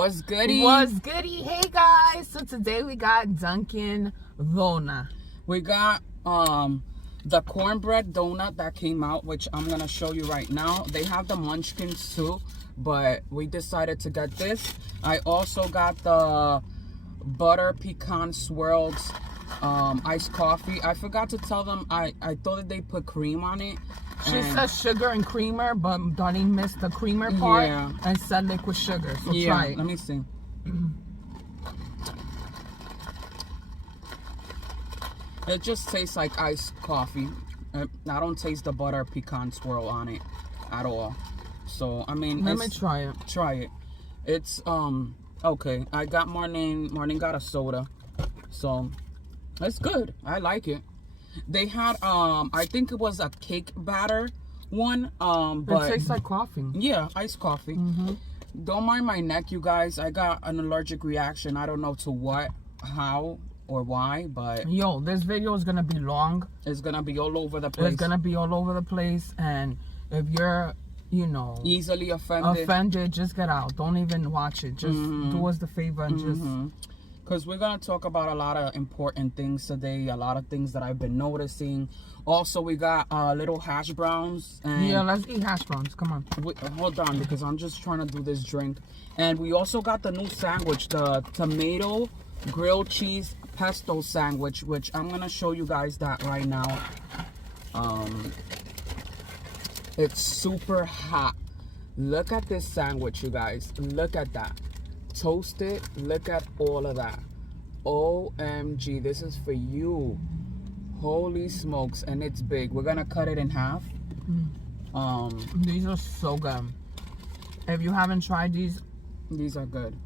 What's goody? What's goody? Hey guys, so today we got Dunkin Dona. We got the cornbread donut that came out, which I'm gonna show you right now. They have the munchkins too, but we decided to get this. I also got the butter pecan swirled iced coffee. I forgot to tell them I thought that they put cream on it. She said sugar and creamer, but Donnie missed the creamer part and said liquid sugar. So try it. Let me see. It just tastes like iced coffee. I don't taste the butter pecan swirl on it at all. So I mean, let me try it. Try it. It's okay. I got Marlene got a soda, so it's good. I like it. They had I think it was a cake batter one, but it tastes like coffee. Yeah, iced coffee. Don't mind my neck, you guys. I got an allergic reaction. I don't know to what, how, or why, but yo, this video is gonna be long. It's gonna be all over the place. It's gonna be all over the place, and if you're, you know, easily offended, just get out. Don't even watch it. Just do us the favor and just. Because we're going to talk about a lot of important things today. A lot of things that I've been noticing. Also, we got little hash browns. And yeah, let's eat hash browns. Come on. Hold on, because I'm just trying to do this drink. And we also got the new sandwich, the tomato grilled cheese pesto sandwich, which I'm going to show you guys that right now. It's super hot. Look at this sandwich, you guys. Look at that. Toast it. Look at all of that. OMG, this is for you. Holy smokes. And it's big. We're gonna cut it in half. These are so good. If you haven't tried these are good.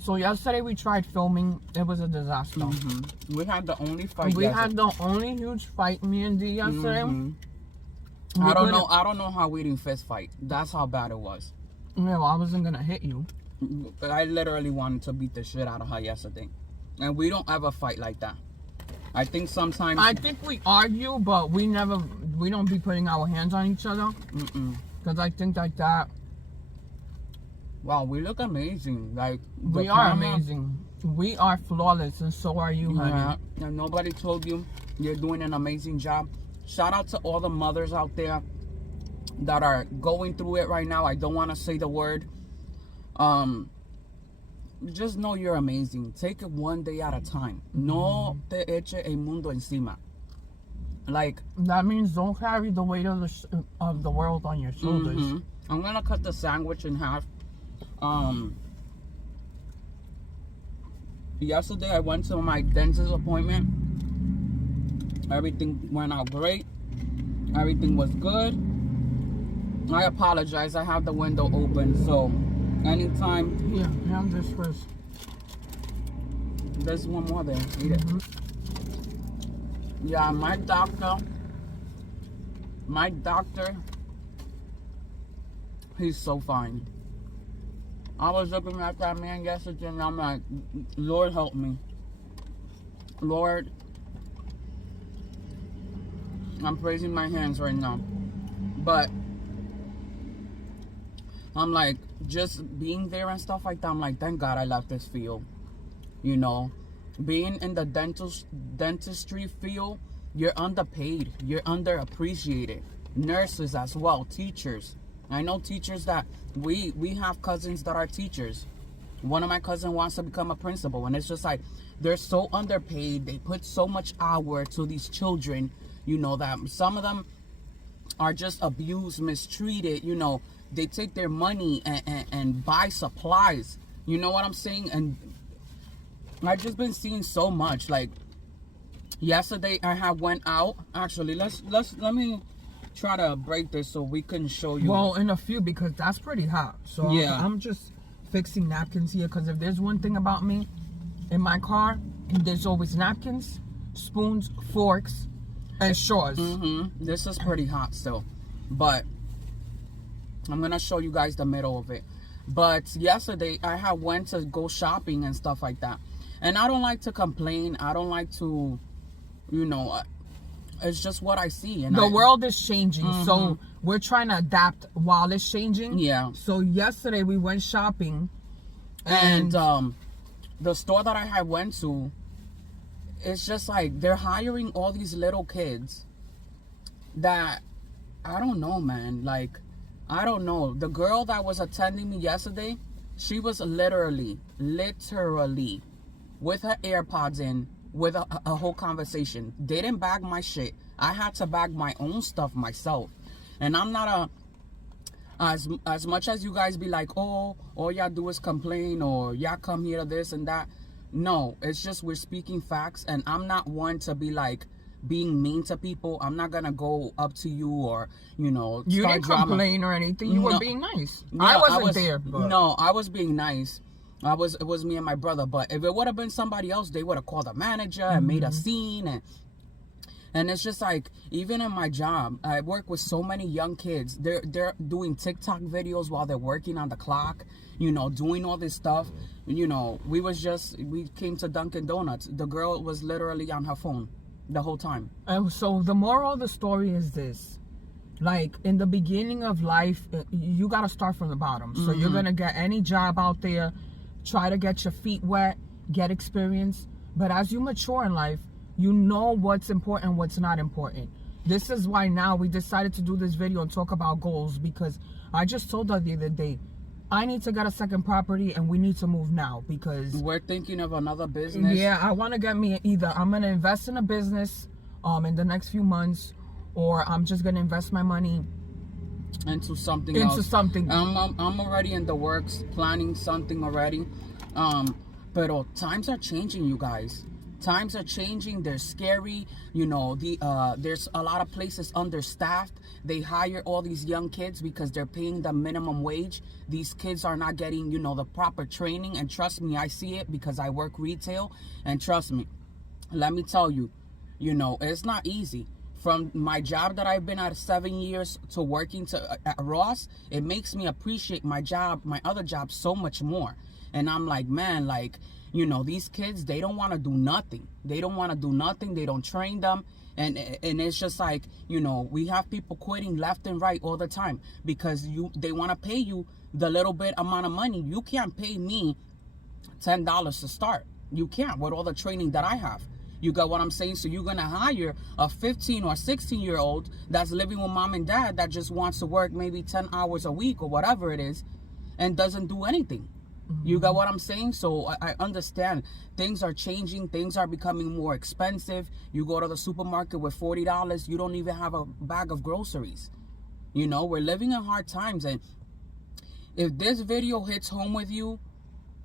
So yesterday we tried filming. It was a disaster. We had the only fight. We had the only huge fight, me and D, yesterday. I don't know how we didn't fist fight. That's how bad it was. No, I wasn't gonna hit you. I literally wanted to beat the shit out of her yesterday, and we don't ever fight like that. I think sometimes. I think we argue, but we don't be putting our hands on each other. Because I think like that. Wow, we look amazing. Like we are amazing. We are flawless, and so are you, honey. And nobody told you you're doing an amazing job. Shout out to all the mothers out there that are going through it right now. I don't want to say the word. Just know you're amazing. Take it one day at a time. No te eche el mundo encima. Like that means don't carry the weight of the world on your shoulders. I'm gonna cut the sandwich in half. Yesterday I went to my dentist appointment. Everything went out great. Everything was good. I apologize. I have the window open, so anytime. Yeah, have this first. There's one more there. Eat it. Yeah, my doctor, he's so fine. I was looking at that man yesterday and I'm like, Lord help me. Lord, I'm praising my hands right now. But I'm like, just being there and stuff like that, I'm like, thank God I left this field. You know, being in the dentistry field, you're underpaid. You're underappreciated. Nurses as well, teachers. I know teachers that we have cousins that are teachers. One of my cousins wants to become a principal, and it's just like they're so underpaid. They put so much hour to these children, you know, that some of them are just abused, mistreated. You know, they take their money and buy supplies. You know what I'm saying? And I've just been seeing so much. Like yesterday, I have went out. Actually, let me try to break this so we can show you. Well, in a few, because that's pretty hot. So yeah, I'm just fixing napkins here, because if there's one thing about me in my car, there's always napkins, spoons, forks, and straws. This is pretty hot still, but I'm gonna show you guys the middle of it. But yesterday I had went to go shopping and stuff like that, and I don't like to complain. I don't like to, you know, it's just what I see. And the world is changing, so we're trying to adapt while it's changing. Yeah. So yesterday we went shopping, and the store that I had went to, it's just like they're hiring all these little kids that I don't know, man. Like, I don't know. The girl that was attending me yesterday, she was literally with her AirPods in, with a whole conversation. They didn't bag my shit. I had to bag my own stuff myself. And I'm not as much as you guys be like, oh, all y'all do is complain, or y'all come here to this and that. No, it's just we're speaking facts, and I'm not one to be like being mean to people. I'm not gonna go up to you or, you know, you start didn't drama. complain or anything. You were being nice. Yeah, I wasn't there. But... No, I was being nice. It was me and my brother. But if it would have been somebody else, they would have called a manager and made a scene. And it's just like, even in my job, I work with so many young kids. They're doing TikTok videos while they're working on the clock, you know, doing all this stuff. You know, we came to Dunkin' Donuts. The girl was literally on her phone the whole time. So the moral of the story is this. Like, in the beginning of life, you got to start from the bottom. So you're going to get any job out there. Try to get your feet wet, get experience. But as you mature in life, you know what's important, what's not important. This is why now we decided to do this video and talk about goals, because I just told her the other day, I need to get a second property and we need to move now, because we're thinking of another business. Yeah, I want to get me either I'm going to invest in a business in the next few months, or I'm just going to invest my money into something else. I'm already in the works, planning something already. But times are changing, you guys. Times are changing. They're scary. You know, there's a lot of places understaffed. They hire all these young kids because they're paying them minimum wage. These kids are not getting, you know, the proper training. And trust me, I see it because I work retail. And trust me, let me tell you, you know, it's not easy. From my job that I've been at 7 years to working at Ross, it makes me appreciate my job, my other job, so much more. And I'm like, man, like, you know, these kids, they don't want to do nothing. They don't want to do nothing. They don't train them. And it's just like, you know, we have people quitting left and right all the time because they want to pay you the little bit amount of money. You can't pay me $10 to start. You can't with all the training that I have. You got what I'm saying? So you're going to hire a 15 or 16-year-old that's living with mom and dad that just wants to work maybe 10 hours a week or whatever it is and doesn't do anything. You got what I'm saying? So I understand things are changing. Things are becoming more expensive. You go to the supermarket with $40. You don't even have a bag of groceries. You know, we're living in hard times. And if this video hits home with you,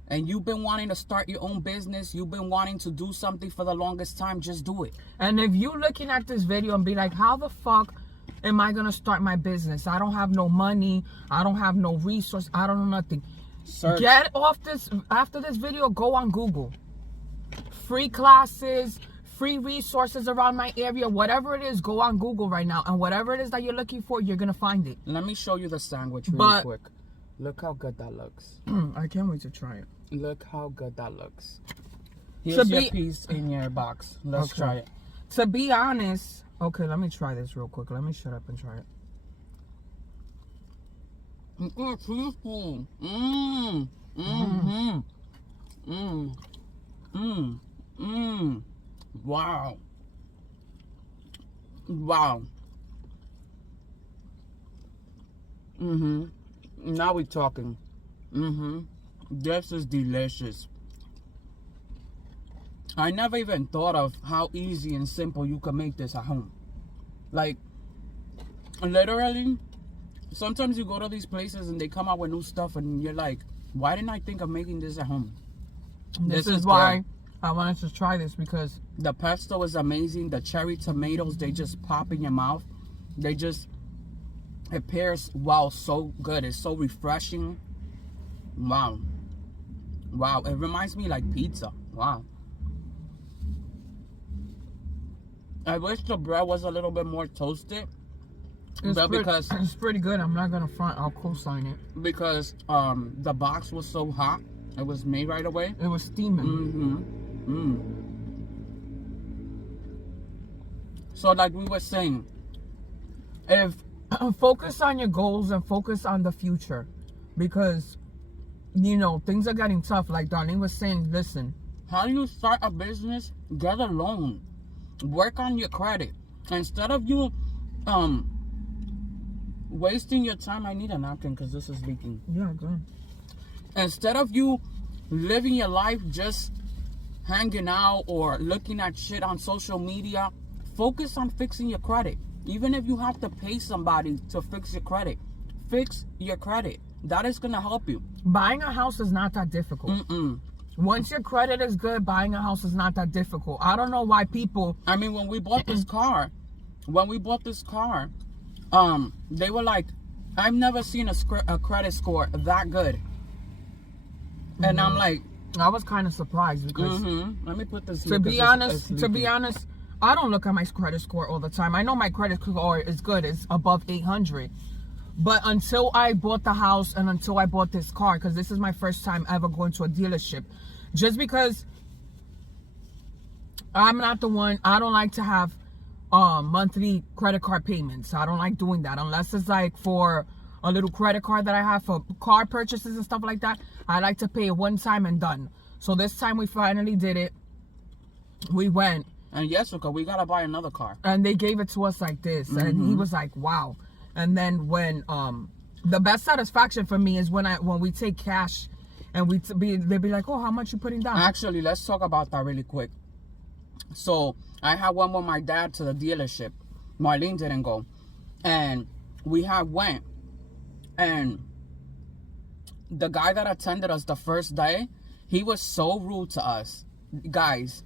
and you've been wanting to start your own business, you've been wanting to do something for the longest time, just do it. And if you're looking at this video and be like, how the fuck am I going to start my business? I don't have no money. I don't have no resource. I don't know nothing. Search. Get off this. After this video, go on Google. Free classes, free resources around my area, whatever it is, go on Google right now. And whatever it is that you're looking for, you're going to find it. Let me show you the sandwich really quick. Look how good that looks. I can't wait to try it. Look how good that looks. Here's your piece in your box. Let's try it. To be honest, okay, let me try this real quick. Let me shut up and try it. Wow. Wow. Now we're talking. This is delicious. I never even thought of how easy and simple you can make this at home. Like, literally, sometimes you go to these places and they come out with new stuff and you're like, why didn't I think of making this at home? This is why I wanted to try this, because the pesto is amazing. The cherry tomatoes, they just pop in your mouth. It pairs, wow, so good. It's so refreshing. Wow. Wow, it reminds me like pizza. Wow. I wish the bread was a little bit more toasted. It's pretty good. I'm not gonna front. I'll co-sign it. Because the box was so hot. It was made right away. It was steaming. So like we were saying, if focus on your goals and focus on the future, because things are getting tough. Like Darlene was saying, listen, how do you start a business? Get a loan, work on your credit instead of you wasting your time. I need a napkin because this is leaking. Yeah, good. Instead of you living your life just hanging out or looking at shit on social media, focus on fixing your credit. Even if you have to pay somebody to fix your credit, fix your credit. That is going to help you. Buying a house is not that difficult. Once your credit is good, buying a house is not that difficult. I don't know why people... I mean, when we bought this car, they were like, I've never seen a credit score that good. And I'm like... I was kind of surprised because... Let me put this here. To be honest, I don't look at my credit score all the time. I know my credit score is good. It's above 800. But until I bought the house and until I bought this car, because this is my first time ever going to a dealership, just because I'm not the one, I don't like to have monthly credit card payments. I don't like doing that unless it's like for a little credit card that I have for car purchases and stuff like that. I like to pay it one time and done. So this time we finally did it. We went. And yes, because we got to buy another car. And they gave it to us like this. And he was like, wow. And then when the best satisfaction for me is when we take cash and they'd be like, oh, how much you putting down? Actually, let's talk about that really quick. So I had went with my dad to the dealership. Marlene didn't go. And we had went. And the guy that attended us the first day, he was so rude to us. Guys,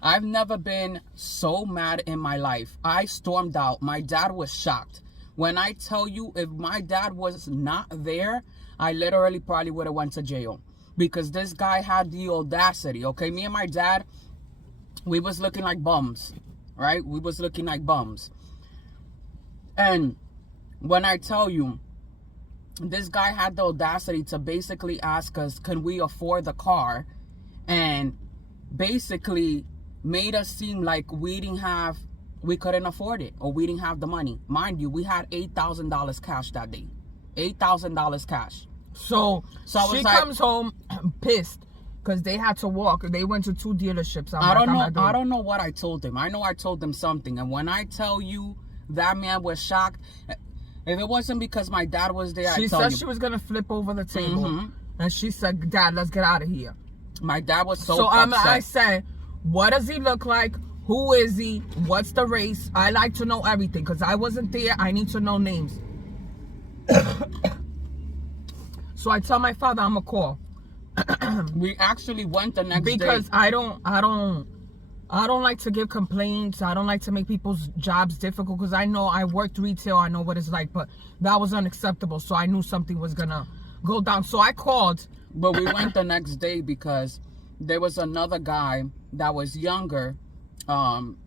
I've never been so mad in my life. I stormed out. My dad was shocked. When I tell you, if my dad was not there, I literally probably would have went to jail. Because this guy had the audacity, okay? Me and my dad, we was looking like bums, right? We was looking like bums. And when I tell you, this guy had the audacity to basically ask us, can we afford the car? And basically made us seem like we couldn't afford it, or we didn't have the money. Mind you, we had $8,000 cash that day. $8,000 cash. So she comes home pissed because they had to walk. They went to 2 dealerships. I don't know what I told him. I know I told him something. And when I tell you that man was shocked, if it wasn't because my dad was there, she said she was going to flip over the table. And she said, Dad, let's get out of here. My dad was so upset. I said, what does he look like? Who is he? What's the race? I like to know everything because I wasn't there. I need to know names. So I tell my father I'm gonna call. We actually went the next day. Because I don't like to give complaints. I don't like to make people's jobs difficult because I know I worked retail. I know what it's like, but that was unacceptable. So I knew something was gonna go down. So I called. But we went the next day because there was another guy that was younger.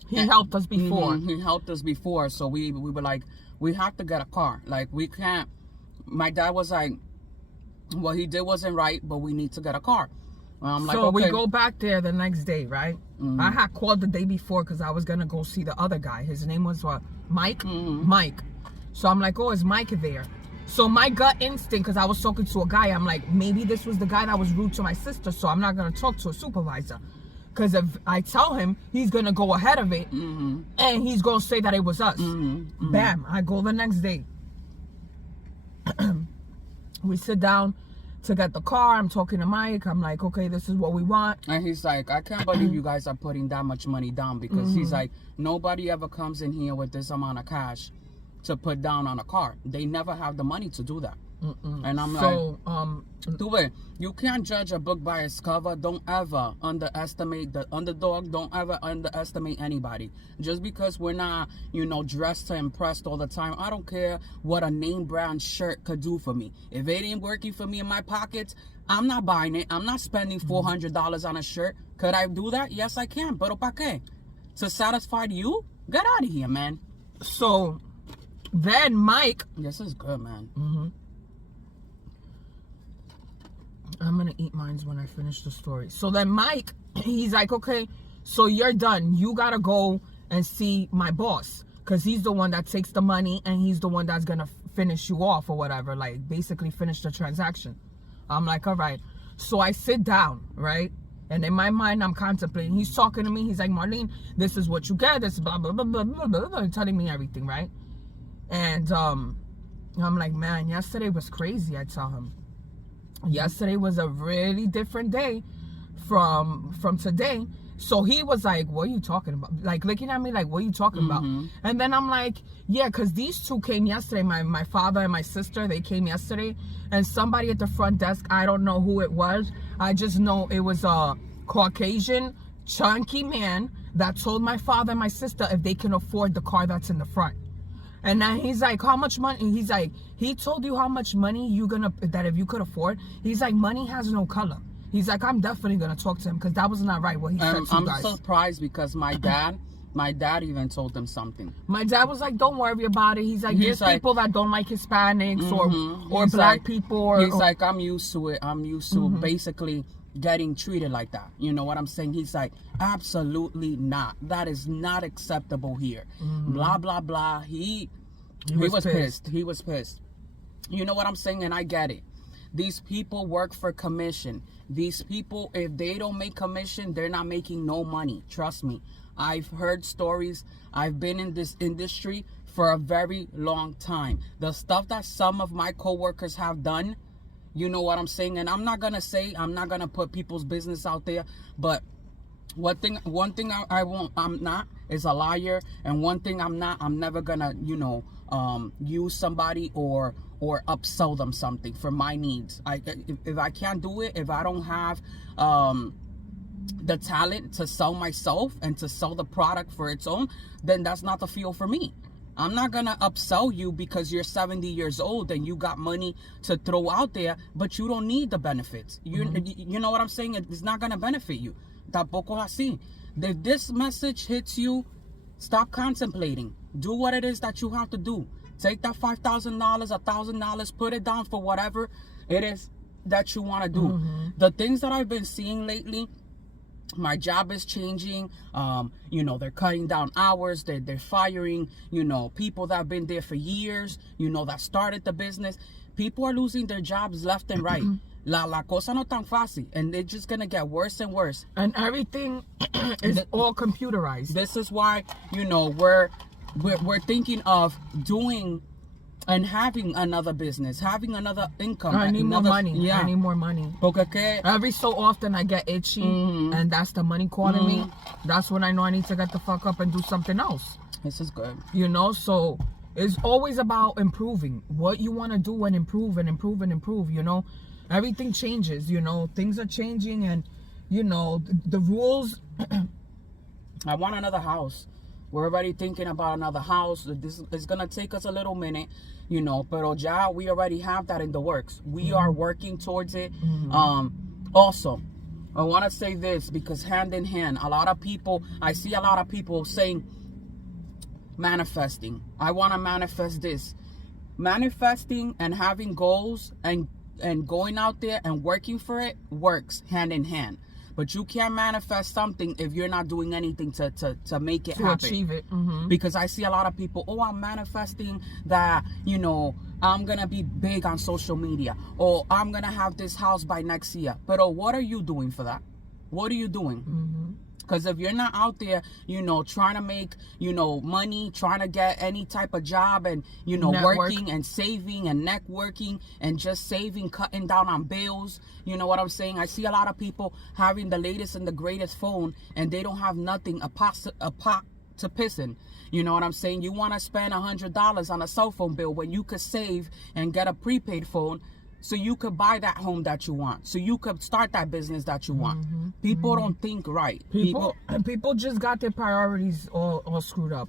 He helped us before. He helped us before. So we were like, we have to get a car. Like, we can't. My dad was like, what he did wasn't right, but we need to get a car. I'm like, so okay. We go back there the next day, right? I had called the day before because I was going to go see the other guy. His name was what? Mike? Mike. So I'm like, oh, is Mike there? So my gut instinct, because I was talking to a guy, I'm like, maybe this was the guy that was rude to my sister, so I'm not going to talk to a supervisor. Because if I tell him, he's going to go ahead of it, and he's going to say that it was us. Bam. I go the next day. We sit down to get the car. I'm talking to Mike. I'm like, okay, this is what we want. And he's like, I can't believe you guys are putting that much money down, because he's like, nobody ever comes in here with this amount of cash to put down on a car. They never have the money to do that. And I'm like, do it. You can't judge a book by its cover. Don't ever underestimate the underdog. Don't ever underestimate anybody. Just because we're not, dressed to impress all the time. I don't care what a name brand shirt could do for me. If it ain't working for me in my pockets, I'm not buying it. I'm not spending $400 on a shirt. Could I do that? Yes, I can. Pero pa qué? To satisfy you? Get out of here, man. So then Mike. This is good, man. I'm going to eat mine when I finish the story. So then Mike, he's like, okay, so you're done. You got to go and see my boss, because he's the one that takes the money and he's the one that's gonna finish you off or whatever, like basically finish the transaction. I'm like, all right. So I sit down, right? And in my mind, I'm contemplating. He's talking to me. He's like, Marlene, this is what you get. This is blah, blah, blah, blah, blah, blah, blah, telling me everything, right? And I'm like, man, yesterday was crazy, I tell him. Yesterday was a really different day from today. So he was like, what are you talking about? Like, looking at me like, what are you talking about? And then I'm like, yeah, because these two came yesterday. My father and my sister, they came yesterday. And somebody at the front desk, I don't know who it was. I just know it was a Caucasian, chunky man that told my father and my sister if they can afford the car that's in the front. And then he's like, how much money? He's like, he told you how much money that if you could afford. He's like, money has no color. He's like, I'm definitely going to talk to him because that was not right what he said to you guys. I'm surprised because my dad even told them something. My dad was like, don't worry about it. He's like, there's people that don't like Hispanics or black people. He's like, I'm used to it. I'm used to basically getting treated like that. You know what I'm saying? He's like, absolutely not. That is not acceptable here. Blah, blah, blah. He was pissed. He was pissed. You know what I'm saying? And I get it. These people work for commission. These people, if they don't make commission, they're not making no money. Trust me. I've heard stories. I've been in this industry for a very long time. The stuff that some of my coworkers have done, you know what I'm saying? And I'm not going to put people's business out there, but one thing I'm not is a liar. And one thing I'm never going to, use somebody or upsell them something for my needs. If I can't do it, if I don't have the talent to sell myself and to sell the product for its own, then that's not the field for me. I'm not gonna upsell you because you're 70 years old and you got money to throw out there, but you don't need the benefits. You know what I'm saying? It's not gonna benefit you. Tampoco así. If this message hits you, stop contemplating. Do what it is that you have to do. Take that $5,000, $1,000, put it down for whatever it is that you want to do. The things that I've been seeing lately, my job is changing. They're cutting down hours. They're firing, people that have been there for years, that started the business. People are losing their jobs left and right. La cosa no tan fácil. And it's just going to get worse and worse. And everything is all computerized. This is why, we're thinking of doing and having another business, having another income. I need more money. Yeah. I need more money. Okay. Every so often I get itchy, and that's the money calling me. That's when I know I need to get the fuck up and do something else. This is good. So it's always about improving. What you want to do and improve and improve and improve, Everything changes, Things are changing and, the rules. I want another house. We're already thinking about another house. This is going to take us a little minute, pero ya we already have that in the works. We are working towards it. Also, I want to say this because hand in hand, I see a lot of people saying manifesting. I want to manifest this. Manifesting and having goals and going out there and working for it works hand in hand. But you can't manifest something if you're not doing anything to make it happen. To achieve it. Because I see a lot of people, I'm manifesting that, I'm going to be big on social media. Or I'm going to have this house by next year. But what are you doing for that? What are you doing? Because if you're not out there, trying to make, money, trying to get any type of job and, working and saving and networking and just saving, cutting down on bills, you know what I'm saying? I see a lot of people having the latest and the greatest phone and they don't have nothing, a pot to piss in. You know what I'm saying? You want to spend $100 on a cell phone bill when you could save and get a prepaid phone so you could buy that home that you want. So you could start that business that you want. People don't think right. People just got their priorities all screwed up.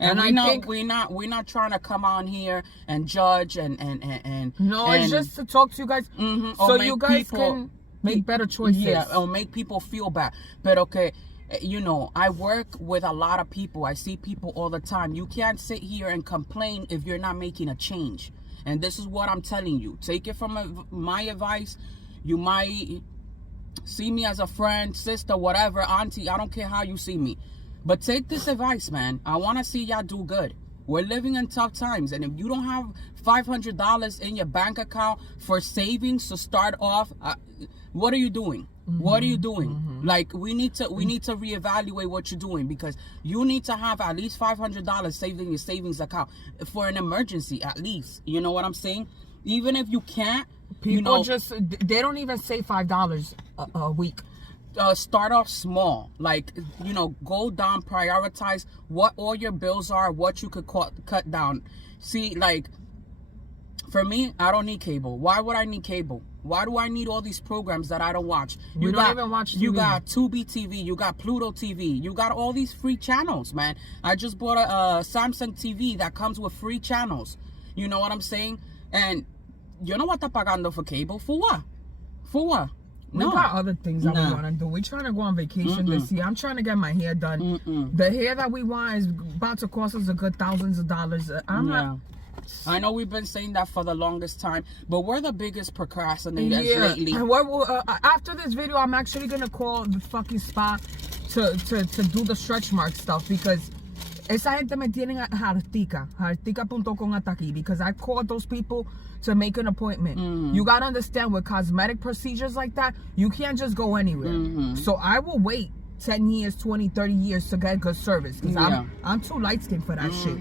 And we're not trying to come on here and judge and it's just to talk to you guys so you guys can make better choices. Yeah, or make people feel bad. But okay, I work with a lot of people. I see people all the time. You can't sit here and complain if you're not making a change. And this is what I'm telling you. Take it from my advice. You might see me as a friend, sister, whatever, auntie. I don't care how you see me. But take this advice, man. I want to see y'all do good. We're living in tough times, and if you don't have $500 in your bank account for savings to start off, what are you doing? What are you doing? Like, we need to reevaluate what you're doing, because you need to have at least $500 saved in your savings account for an emergency, at least. You know what I'm saying? Even if you can't, people they don't even say $5 a week. Start off small, like, go down, prioritize what all your bills are, what you could cut down. See, like, for me, I don't need cable. Why would I need cable? Why do I need all these programs that I don't watch? You don't even watch TV. You got Tubi TV, you got Pluto TV, you got all these free channels, man. I just bought a Samsung TV that comes with free channels. You know what I'm saying? And you know what está pagando for cable? For what? For what? We got other things that we want to do. We're trying to go on vacation this year. I'm trying to get my hair done. The hair that we want is about to cost us a good thousands of dollars. I know we've been saying that for the longest time, but we're the biggest procrastinators lately. After this video, I'm actually going to call the fucking spa to do the stretch mark stuff, because esa gente me tienen hartica.com hasta aquí, because I called those people to make an appointment. You got to understand, with cosmetic procedures like that, you can't just go anywhere. So I will wait 10 years, 20, 30 years to get good service, because I'm too light-skinned for that shit.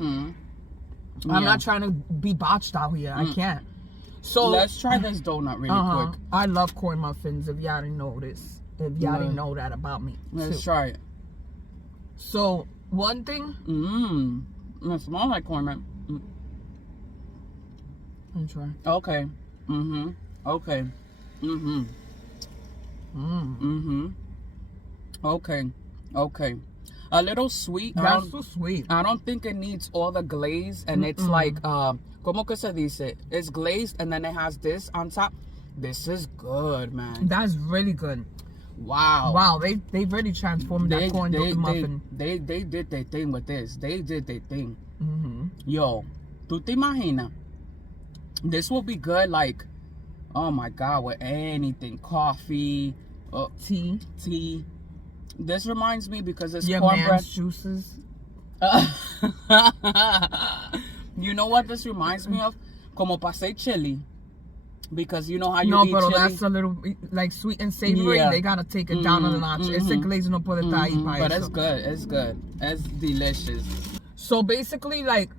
I'm not trying to be botched out here. I can't. So let's try this donut really quick. I love corn muffins, if y'all didn't know this. If y'all didn't know that about me. Let's try it. So, one thing. It smells like corn, man. Let me try. Okay. Okay. Okay. A little sweet. That's so sweet. I don't think it needs all the glaze, and it's like, ¿cómo que se dice? It's glazed, and then it has this on top. This is good, man. That's really good. Wow. They really transformed that corn muffin. They did their thing with this. They did their thing. Yo, ¿tú te imaginas? This will be good, like, oh my God, with anything. Coffee, tea. This reminds me, because it's cornbread juices. You know what this reminds me of? Como pasé chili. Because you know how you eat chili. No, but that's a little, like, sweet and savory. Yeah. They gotta take it down a notch. Ese glaze no puede estar ahí para But eso. it's good. It's good. It's delicious. So basically, like,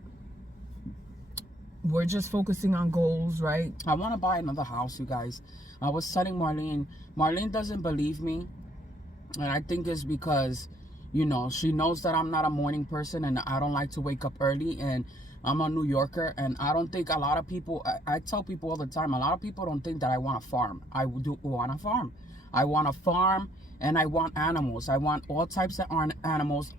we're just focusing on goals, right? I want to buy another house, you guys. I was telling Marlene. Marlene doesn't believe me. And I think it's because, she knows that I'm not a morning person, and I don't like to wake up early, and I'm a New Yorker, and I don't think a lot of people, I tell people all the time, a lot of people don't think that I want to farm. I do want to farm. I want to farm, and I want animals. I want all types of animals,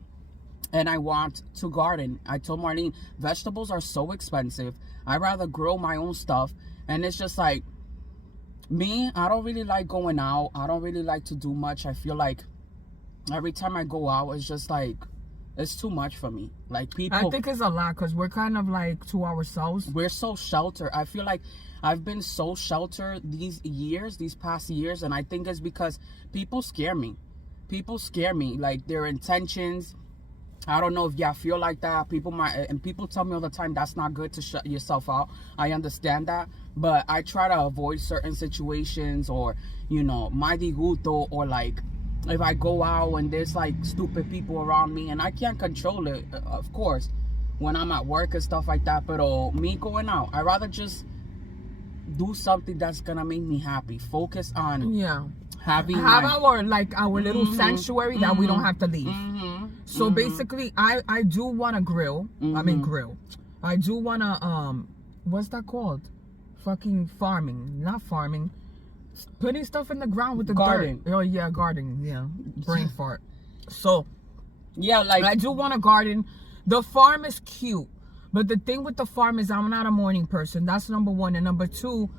and I want to garden. I told Marlene, vegetables are so expensive. I'd rather grow my own stuff, and it's just like, me, I don't really like going out. I don't really like to do much. I feel like every time I go out, it's just like, it's too much for me. Like, people, I think it's a lot, because we're kind of like to ourselves. We're so sheltered. I feel like I've been so sheltered these past years, and I think it's because people scare me. People scare me, like their intentions. I don't know if y'all feel like that. People tell me all the time that's not good to shut yourself out. I understand that, but I try to avoid certain situations, or my disgusto, or like if I go out and there's like stupid people around me, and I can't control it, of course, when I'm at work and stuff like that. But me going out, I rather just do something that's gonna make me happy. Focus on have our little sanctuary that we don't have to leave. So basically, I do want to grill. I do want to what's that called? Fucking farming, not farming. Putting stuff in the ground with the garden. Dirt. Oh yeah, gardening. Yeah, brain fart. So yeah, like, I do want a garden. The farm is cute, but the thing with the farm is I'm not a morning person. That's number one, and number two,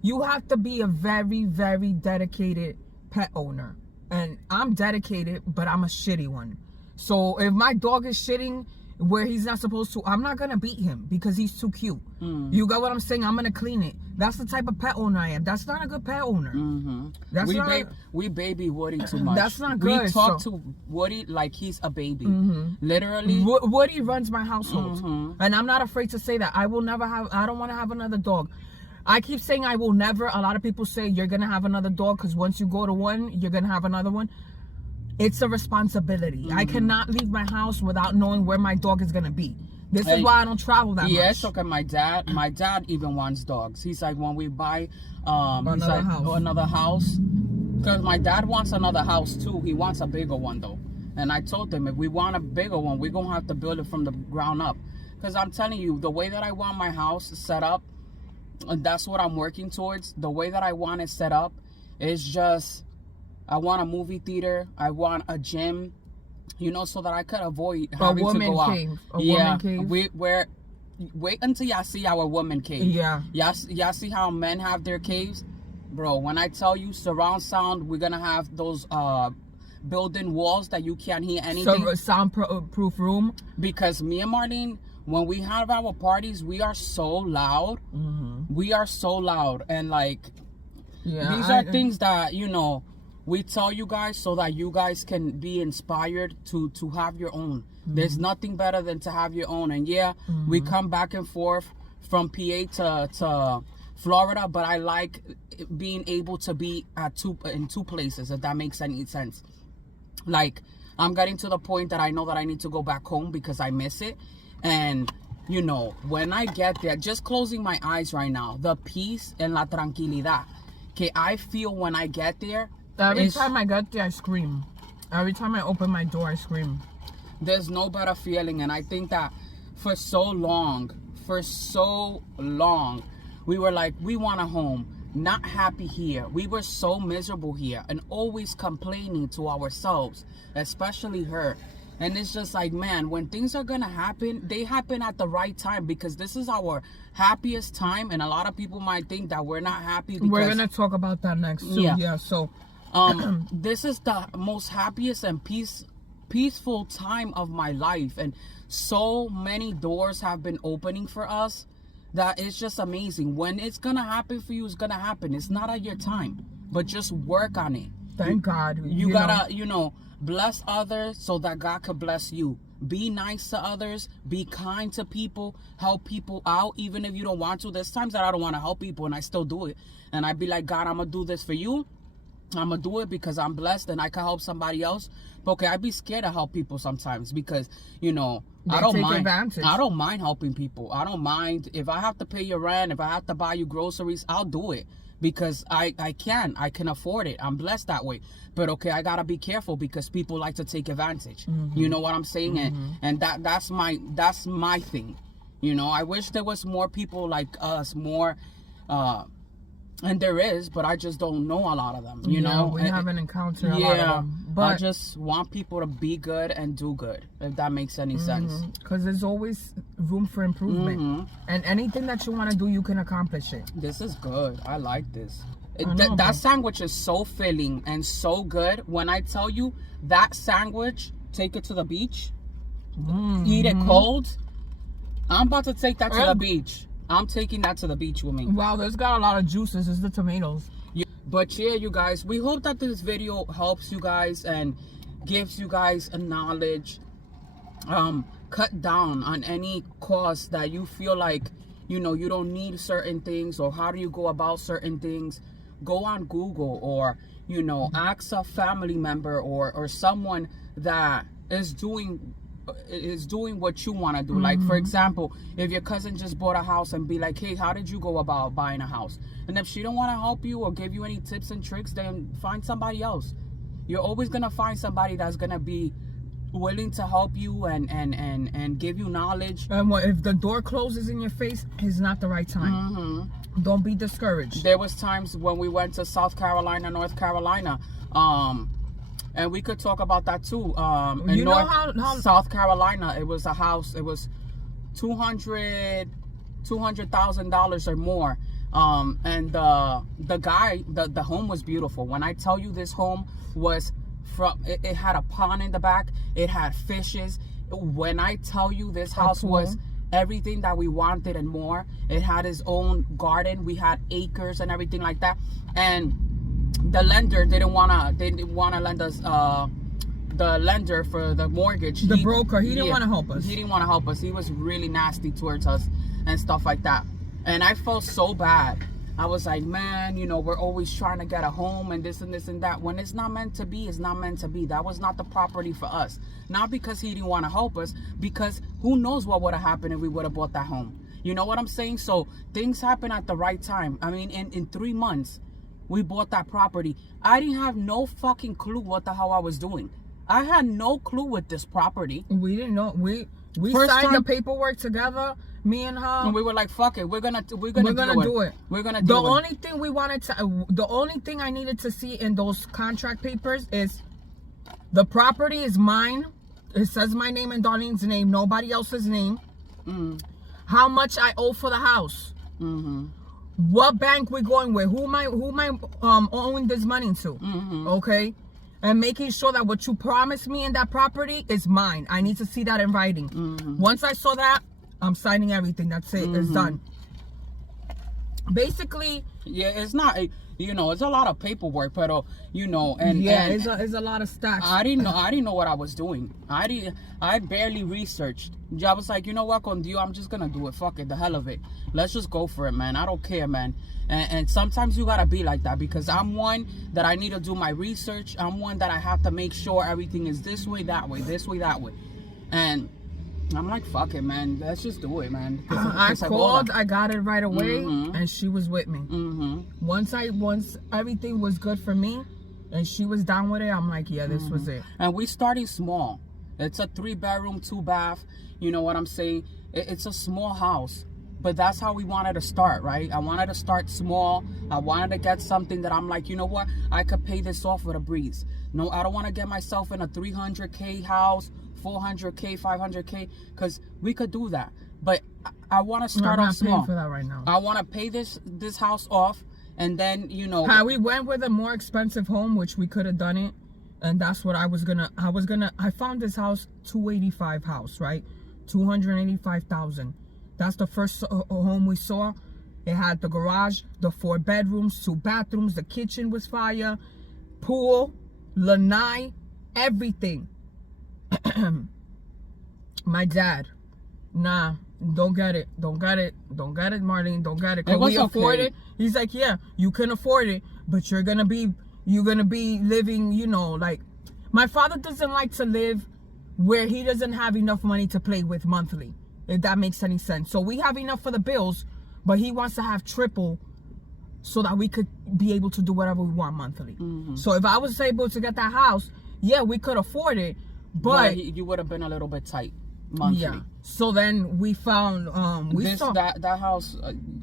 you have to be a very, very dedicated pet owner. And I'm dedicated, but I'm a shitty one. So if my dog is shitting, where he's not supposed to, I'm not gonna beat him because he's too cute. You got what I'm saying? I'm gonna clean it. That's the type of pet owner I am. That's not a good pet owner. That's we baby Woody too much. That's not good. We talk to Woody like he's a baby. Literally. Woody runs my household. And I'm not afraid to say that. I don't want to have another dog. I keep saying I will never. A lot of people say you're gonna have another dog because once you go to one, you're gonna have another one. It's a responsibility. I cannot leave my house without knowing where my dog is gonna be. This is why I don't travel that much. Yes, okay. My dad even wants dogs. He's like, when we buy another house, because my dad wants another house too. He wants a bigger one though. And I told him, if we want a bigger one, we're gonna have to build it from the ground up. Because I'm telling you, the way that I want my house set up, and that's what I'm working towards. The way that I want it set up is just, I want a movie theater. I want a gym, you know, so that I could avoid having to go out. Woman cave. Wait until y'all see our woman cave. Yeah. Y'all see how men have their caves? Bro, when I tell you surround sound, we're going to have those building walls that you can't hear anything. So, soundproof room. Because me and Marlene, when we have our parties, we are so loud. We are so loud. And like, these are things that, you know, we tell you guys so that you guys can be inspired to have your own. There's nothing better than to have your own. And we come back and forth from PA to Florida, but I like being able to be in two places, if that makes any sense. Like, I'm getting to the point that I know that I need to go back home because I miss it. And, you know, when I get there, just closing my eyes right now, the peace and la tranquilidad que I feel when I get there. Every time I get there, I scream. Every time I open my door, I scream. There's no better feeling. And I think that for so long, we were like, we want a home. Not happy here. We were so miserable here and always complaining to ourselves, especially her. And it's just like, man, when things are going to happen, they happen at the right time because this is our happiest time. And a lot of people might think that we're not happy. Because, we're going to talk about that next too. Yeah. So this is the most happiest and peaceful time of my life. And so many doors have been opening for us that it's just amazing. When it's going to happen for you, it's going to happen. It's not at your time, but just work on it. Thank God. You gotta, you know, bless others so that God could bless you. Be nice to others. Be kind to people. Help people out, even if you don't want to. There's times that I don't want to help people and I still do it. And I'd be like, God, I'm going to do this for you. I'm going to do it because I'm blessed and I can help somebody else. But okay, I'd be scared to help people sometimes because, you know, I don't mind helping people. I don't mind. If I have to pay your rent, if I have to buy you groceries, I'll do it. Because I can afford it. I'm blessed that way. But okay, I gotta be careful because people like to take advantage. You know what I'm saying? And that's my thing. You know, I wish there was more people like us, more and there is, but I just don't know a lot of them. You know, we haven't encountered a lot of them. But I just want people to be good and do good, if that makes any sense. Because there's always room for improvement, and anything that you want to do, you can accomplish it. This is good. I like this. That sandwich is so filling and so good. When I tell you that sandwich, take it to the beach, eat it cold. I'm about to take that to the beach. I'm taking that to the beach with me. Wow, there's got a lot of juices. It's the tomatoes. Yeah, but yeah, you guys, we hope that this video helps you guys and gives you guys a knowledge. Cut down on any cost that you feel like, you know, you don't need certain things, or how do you go about certain things. Go on Google, or, you know, ask a family member or someone that is doing what you want to do. Like, for example, if your cousin just bought a house, and be like, hey, how did you go about buying a house? And if she don't want to help you or give you any tips and tricks, then find somebody else. You're always gonna find somebody that's gonna be willing to help you and give you knowledge. And if the door closes in your face, it's not the right time. Don't be discouraged. There was times when we went to South Carolina, North Carolina, and we could talk about that too. In South Carolina, it was a house. It was $200,000 or more. And the guy, the home was beautiful. When I tell you, this home was it had a pond in the back. It had fishes. when I tell you this house was everything that we wanted and more. It had its own garden. We had acres and everything like that. And the lender didn't wanna lend us the lender for the mortgage. The broker, he didn't want to help us. He didn't want to help us. He was really nasty towards us and stuff like that. And I felt so bad. I was like, man, you know, we're always trying to get a home and this and this and that. When it's not meant to be, it's not meant to be. That was not the property for us. Not because he didn't want to help us, because who knows what would have happened if we would have bought that home. You know what I'm saying? So things happen at the right time. I mean, in 3 months, we bought that property. I didn't have no fucking clue what the hell I was doing. I had no clue with this property. We didn't know. We signed the paperwork together, me and her. And we were like, fuck it, we're gonna do it. We're gonna do it. The only thing I needed to see in those contract papers is the property is mine. It says my name and Darlene's name, nobody else's name. How much I owe for the house. What bank we're going with? Who am I owing this money to? Okay. And making sure that what you promised me in that property is mine. I need to see that in writing. Once I saw that, I'm signing everything. That's it. It's done. Basically, yeah, it's not, you know, it's a lot of paperwork, but you know, and yeah, it's a lot of stacks. I didn't know what I was doing. I barely researched. I was like, you know what, con Dios, I'm just gonna do it. Fuck it, the hell of it. Let's just go for it, man. I don't care, man. And sometimes you gotta be like that, because I'm one that I need to do my research. I'm one that I have to make sure everything is this way, that way, this way, that way. And I'm like, fuck it, man. Let's just do it, man. I called, I got it right away, and she was with me. Once everything was good for me, and she was down with it, I'm like, yeah, this was it. And we started small. It's a 3-bedroom, 2-bath. You know what I'm saying? It's a small house. But that's how we wanted to start, right? I wanted to start small. I wanted to get something that I'm like, you know what? I could pay this off with a breeze. No, I don't want to get myself in a $300K house, $400K, $500K, because we could do that. But I want to start off small. I'm not paying for that right now. I want to pay this house off, and then, you know. We went with a more expensive home, which we could have done it. And that's what I found this house, 285 house, right? 285,000. That's the first home we saw. It had the garage, the 4 bedrooms, 2 bathrooms, the kitchen was fire, pool, lanai, everything. My dad, nah, don't get it, Marlene, don't get it. Can we afford it? He's like, yeah, you can afford it, but you're gonna be living, you know, like, my father doesn't like to live where he doesn't have enough money to play with monthly, if that makes any sense. So we have enough for the bills, but he wants to have triple so that we could be able to do whatever we want monthly. So if I was able to get that house, yeah, we could afford it, but you would have been a little bit tight monthly. Yeah. So then we found that house.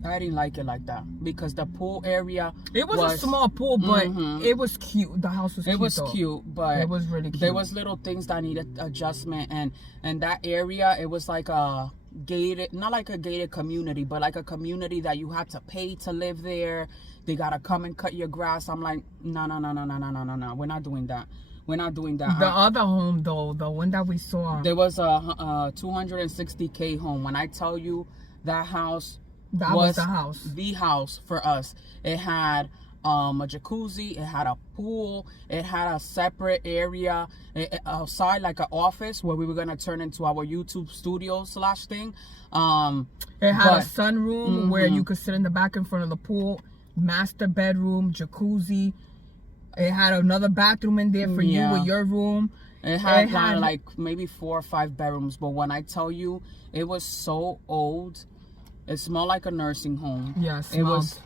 I didn't like it like that, because the pool area. It was a small pool, but it was cute. The house was cute. It was cute, but it was really cute. There was little things that needed adjustment, and that area, it was like a gated, not like a gated community, but like a community that you had to pay to live there. They gotta come and cut your grass. I'm like, no, we're not doing that. We're not doing that. The other home, though, the one that we saw, there was a 260K home. When I tell you, that house was the house for us. It had a jacuzzi, it had a pool, it had a separate area outside, like an office where we were gonna turn into our YouTube studio / thing. It had a sunroom where you could sit in the back in front of the pool, master bedroom, jacuzzi. It had another bathroom in there for you with your room. It had like maybe 4 or 5 bedrooms, but when I tell you, it was so old. It smelled like a nursing home. Yes, it was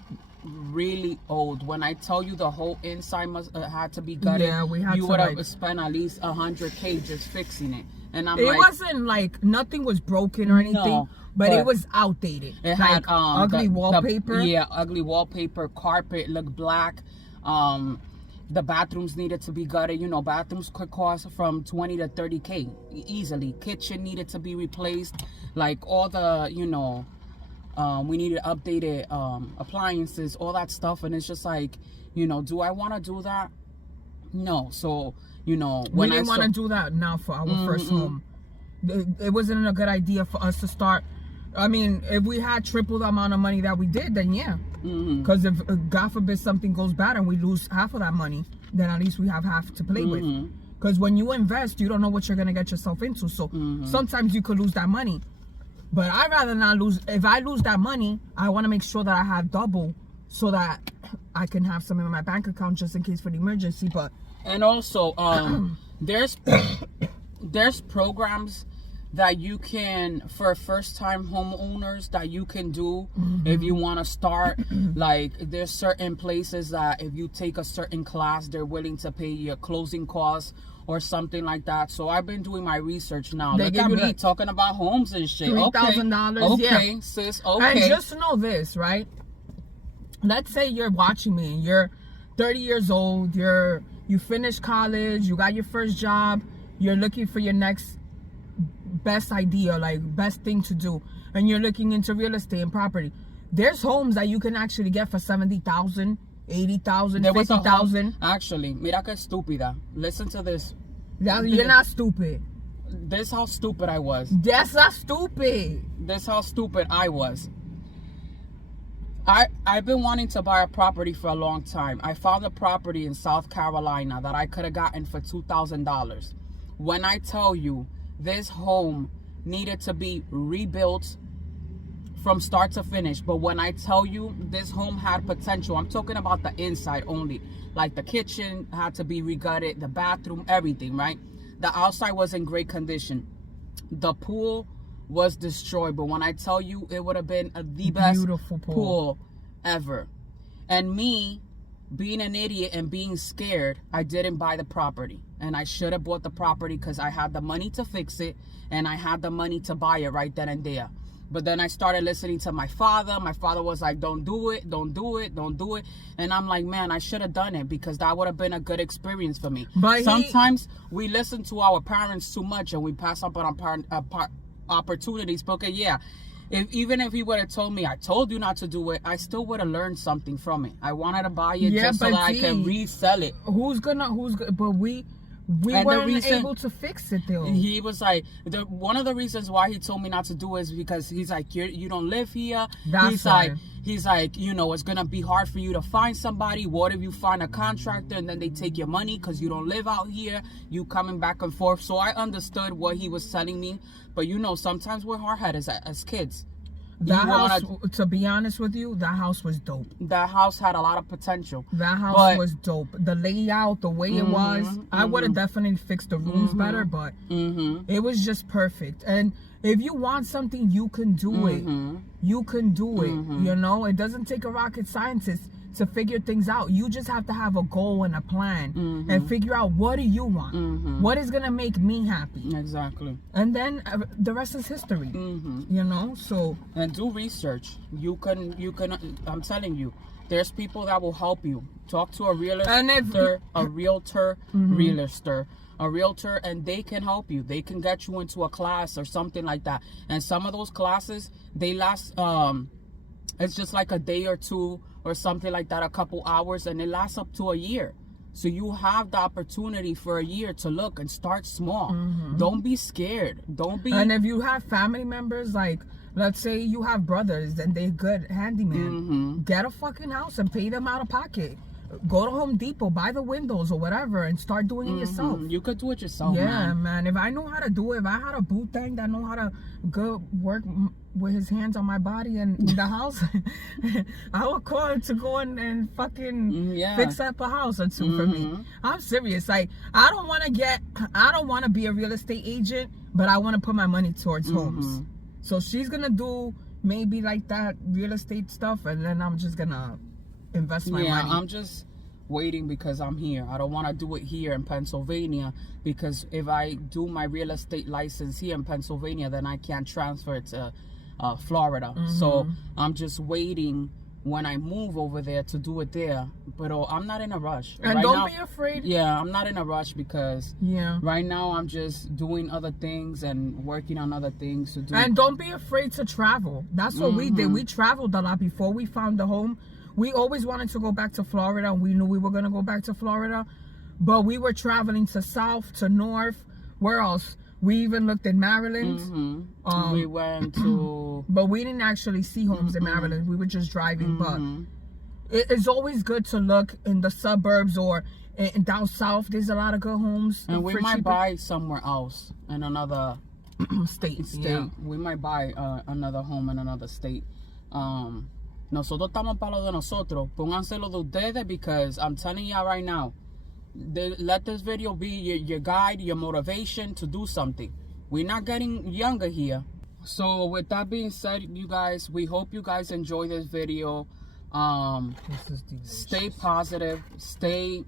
really old. When I tell you, the whole inside had to be gutted. Yeah, we had you would have spent at least $100K just fixing it. And it wasn't like nothing was broken or anything, but it was outdated. It had ugly wallpaper. Ugly wallpaper. Carpet looked black. The bathrooms needed to be gutted. You know, bathrooms could cost from 20 to 30K easily. Kitchen needed to be replaced. Like all the, you know, we needed updated appliances, all that stuff. And it's just like, you know, do I want to do that? No. So, you know, we didn't want to do that now for our first home. it wasn't a good idea for us to start. I mean, if we had triple the amount of money that we did, then yeah. Because if, God forbid, something goes bad and we lose half of that money, then at least we have half to play with. Because when you invest, you don't know what you're going to get yourself into. So sometimes you could lose that money. But I'd rather not lose. If I lose that money, I want to make sure that I have double so that I can have some in my bank account just in case for the emergency. But and also, there's programs that you can, for first-time homeowners, that you can do if you want to start. Like, there's certain places that if you take a certain class, they're willing to pay your closing costs or something like that. So I've been doing my research now. Look at me talking about homes and shit. $3,000. Okay, sis. Okay. And just know this, right? Let's say you're watching me. You're 30 years old. You finished college. You got your first job. You're looking for your next best idea, like best thing to do, and you're looking into real estate and property. There's homes that you can actually get for 70,000, 80,000, 50,000. Actually, mira que estúpida. Listen to this. You're not stupid. This how stupid I was. That's not stupid. This how stupid I was. I've been wanting to buy a property for a long time. I found a property in South Carolina that I could have gotten for $2,000. When I tell you, this home needed to be rebuilt from start to finish. But when I tell you this home had potential, I'm talking about the inside only. Like the kitchen had to be regutted, the bathroom, everything, right? The outside was in great condition. The pool was destroyed. But when I tell you, it would have been the best beautiful pool ever. And me, being an idiot and being scared, I didn't buy the property. And I should have bought the property because I had the money to fix it and I had the money to buy it right then and there. But then I started listening to my father. My father was like, don't do it, don't do it, don't do it. And I'm like, man, I should have done it because that would have been a good experience for me. But sometimes we listen to our parents too much and we pass up on opportunities. Because yeah, even if he would have told me, I told you not to do it, I still would have learned something from it. I wanted to buy it just so that I can resell it. But we weren't able to fix it though. He was like, one of the reasons why he told me not to do it is because he's like, you don't live here. He's like, you know, it's gonna be hard for you to find somebody. What if you find a contractor and then they take your money because you don't live out here? You coming back and forth. So I understood what he was telling me. But you know, sometimes we're hard-headed as kids. That house, to be honest with you, that house was dope. That house had a lot of potential. That house was dope. The layout, the way it was, I would have definitely fixed the rooms better, but it was just perfect. And if you want something, you can do it. You can do it. You know, it doesn't take a rocket scientist to figure things out. You just have to have a goal and a plan and figure out, what do you want? What is gonna make me happy? Exactly. And then the rest is history. You know, so. And do research. You can I'm telling you, there's people that will help you. Talk to a realtor, and they can help you. They can get you into a class or something like that. And some of those classes, they last it's just like a day or two or something like that, a couple hours, and it lasts up to a year. So you have the opportunity for a year to look and start small. Don't be scared. And if you have family members, like, let's say you have brothers and they're good handyman, get a fucking house and pay them out of pocket. Go to Home Depot, buy the windows or whatever, and start doing it yourself. You could do it yourself, man. If I know how to do it, if I had a boo thing that know how to go work with his hands on my body and in the house, I would call him to go and fucking fix up a house or two for me. I'm serious. Like, I don't want to be a real estate agent, but I want to put my money towards homes. So she's gonna do maybe like that real estate stuff, and then I'm just gonna invest my money. I'm just waiting because I'm here. I don't want to do it here in Pennsylvania, because if I do my real estate license here in Pennsylvania, then I can't transfer it to Florida. So I'm just waiting when I move over there to do it there. But I'm not in a rush. And right don't be afraid. Yeah, I'm not in a rush because right now I'm just doing other things and working on other things to do. And don't be afraid to travel. That's what we did. We traveled a lot before we found the home. We always wanted to go back to Florida, and we knew we were going to go back to Florida. But we were traveling to south, to north. Where else? We even looked in Maryland. We went to... But we didn't actually see homes in Maryland. We were just driving. But it's always good to look in the suburbs or down south. There's a lot of good homes. And we might buy somewhere else in another state. Yeah. We might buy another home in another state. Nosotros estamos para lo de nosotros. Pónganse lo de ustedes, because I'm telling y'all right now, let this video be your guide, your motivation to do something. We're not getting younger here. So with that being said, you guys, we hope you guys enjoy this video. Stay positive, stay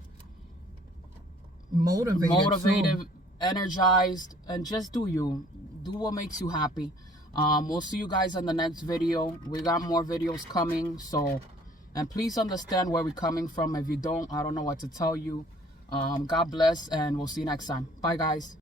motivated, energized, and just do you. Do what makes you happy. We'll see you guys in the next video. We got more videos coming, so, and please understand where we're coming from. If you don't, I don't know what to tell you. God bless, and we'll see you next time. Bye, guys.